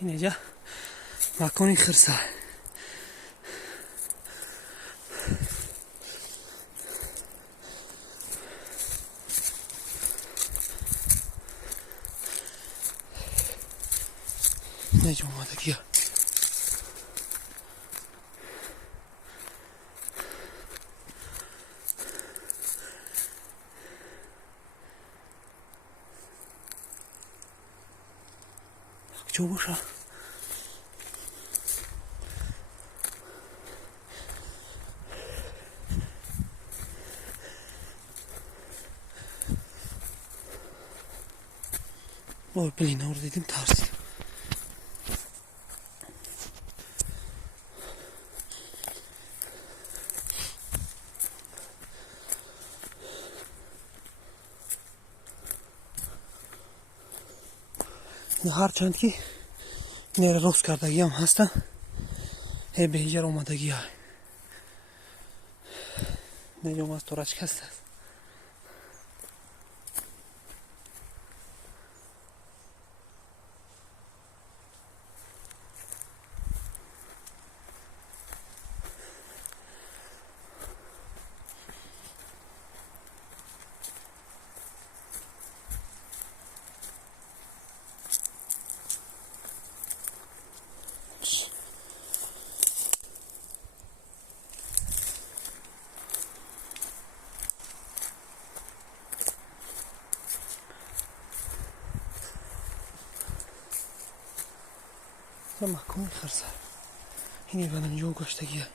اینجا مکانی خرسه اینجا اومدگی ها جو باشه وای بلینا رو دیدیم ترسیدم هر چند که نیر روز کردگی هم هستن هی به هیجر اومدگی های نجام از تورچک هست مکان خرسه اینی بدم جو گشتگیه